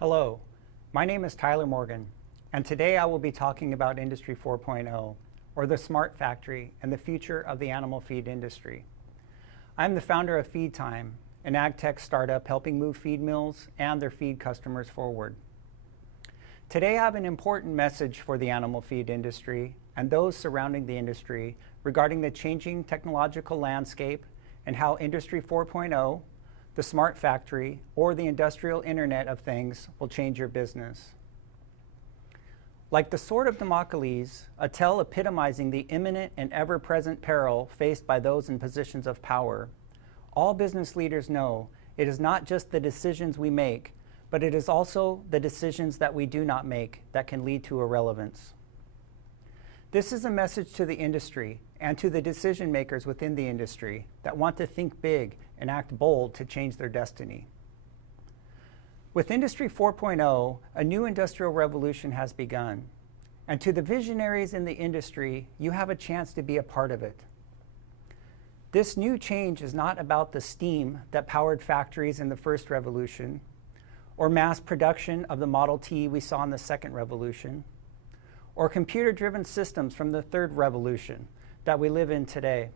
Hello, my name is Tyler Morgan, and today I will be talking about Industry 4.0, or the smart factory and the future of the animal feed industry. I'm the founder of FeedTyme, an AgTech startup helping move feed mills and their feed customers forward. Today I have an important message for the animal feed industry and those surrounding the industry regarding the changing technological landscape and how Industry 4.0, the smart factory, or the industrial Internet of Things will change your business. Like the sword of Damocles, a tale epitomizing the imminent and ever-present peril faced by those in positions of power, all business leaders know it is not just the decisions we make, but it is also the decisions that we do not make that can lead to irrelevance. This is a message to the industry and to the decision makers within the industry that want to think big and act bold to change their destiny. With Industry 4.0, a new industrial revolution has begun. And to the visionaries in the industry, you have a chance to be a part of it. This new change is not about the steam that powered factories in the first revolution, or mass production of the Model T we saw in the second revolution, or computer-driven systems from the third revolution that we live in today.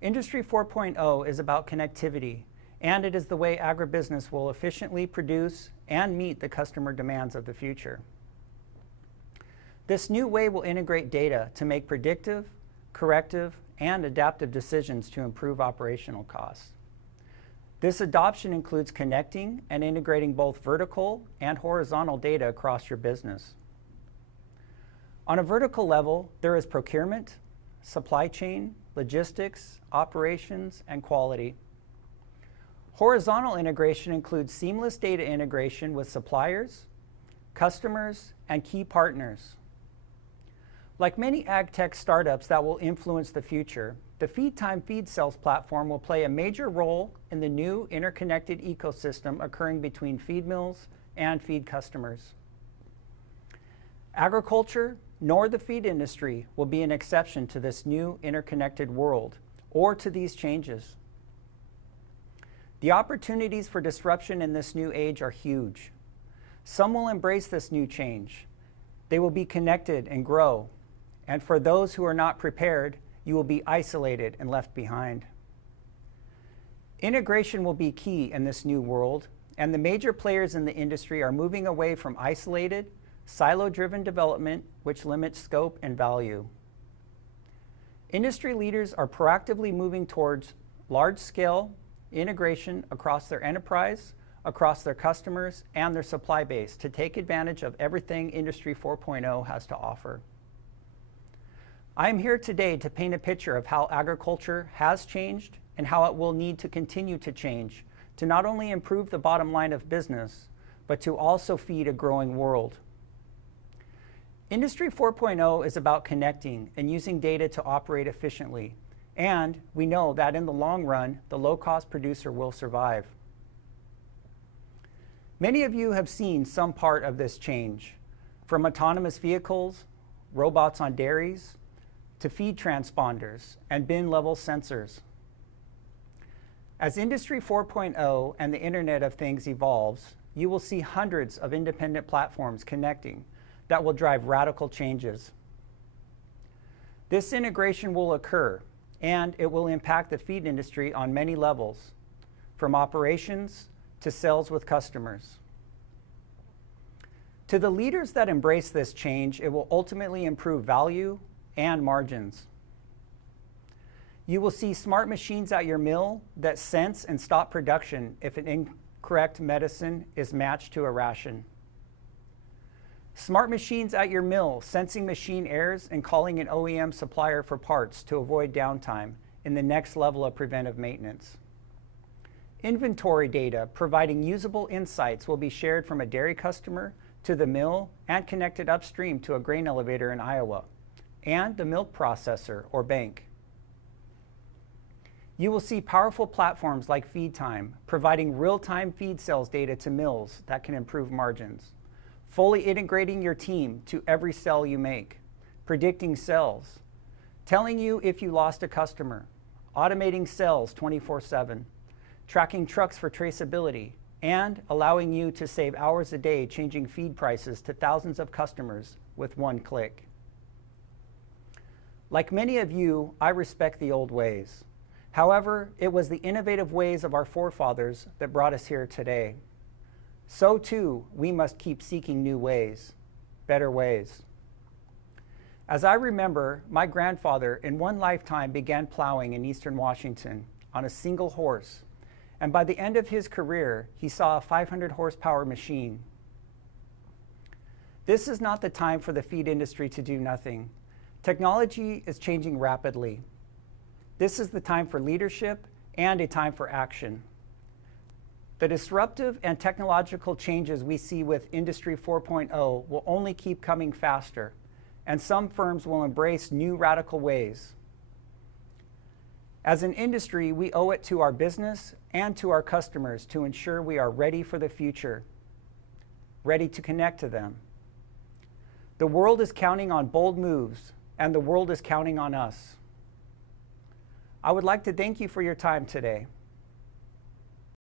Industry 4.0 is about connectivity, and it is the way agribusiness will efficiently produce and meet the customer demands of the future. This new way will integrate data to make predictive, corrective, and adaptive decisions to improve operational costs. This adoption includes connecting and integrating both vertical and horizontal data across your business. On a vertical level, there is procurement, supply chain, logistics, operations, and quality. Horizontal integration includes seamless data integration with suppliers, customers, and key partners. Like many AgTech startups that will influence the future, the FeedTyme feed cells platform will play a major role in the new interconnected ecosystem occurring between feed mills and feed customers. Agriculture, nor the feed industry, will be an exception to this new interconnected world or to these changes. The opportunities for disruption in this new age are huge. Some will embrace this new change. They will be connected and grow. And for those who are not prepared, you will be isolated and left behind. Integration will be key in this new world, and the major players in the industry are moving away from isolated, silo-driven development, which limits scope and value. Industry leaders are proactively moving towards large-scale integration across their enterprise, across their customers, and their supply base to take advantage of everything Industry 4.0 has to offer. I am here today to paint a picture of how agriculture has changed and how it will need to continue to change to not only improve the bottom line of business, but to also feed a growing world. Industry 4.0 is about connecting and using data to operate efficiently, and we know that in the long run, the low-cost producer will survive. Many of you have seen some part of this change, from autonomous vehicles, robots on dairies, to feed transponders and bin-level sensors. As Industry 4.0 and the Internet of Things evolves, you will see hundreds of independent platforms connecting that will drive radical changes. This integration will occur, and it will impact the feed industry on many levels, from operations to sales with customers. To the leaders that embrace this change, it will ultimately improve value and margins. You will see smart machines at your mill that sense and stop production if an incorrect medicine is matched to a ration. Smart machines at your mill sensing machine errors and calling an OEM supplier for parts to avoid downtime in the next level of preventive maintenance. Inventory data providing usable insights will be shared from a dairy customer to the mill and connected upstream to a grain elevator in Iowa and the milk processor or bank. You will see powerful platforms like FeedTyme providing real-time feed cells data to mills that can improve margins, fully integrating your team to every cell you make, predicting sales, telling you if you lost a customer, automating sales 24/7, tracking trucks for traceability, and allowing you to save hours a day changing feed prices to thousands of customers with one click. Like many of you, I respect the old ways. However, it was the innovative ways of our forefathers that brought us here today. So too, we must keep seeking new ways, better ways. As I remember, my grandfather in one lifetime began plowing in eastern Washington on a single horse, and by the end of his career, he saw a 500 horsepower machine. This is not the time for the feed industry to do nothing. Technology is changing rapidly. This is the time for leadership and a time for action. The disruptive and technological changes we see with Industry 4.0 will only keep coming faster, and some firms will embrace new radical ways. As an industry, we owe it to our business and to our customers to ensure we are ready for the future, ready to connect to them. The world is counting on bold moves, and the world is counting on us. I would like to thank you for your time today.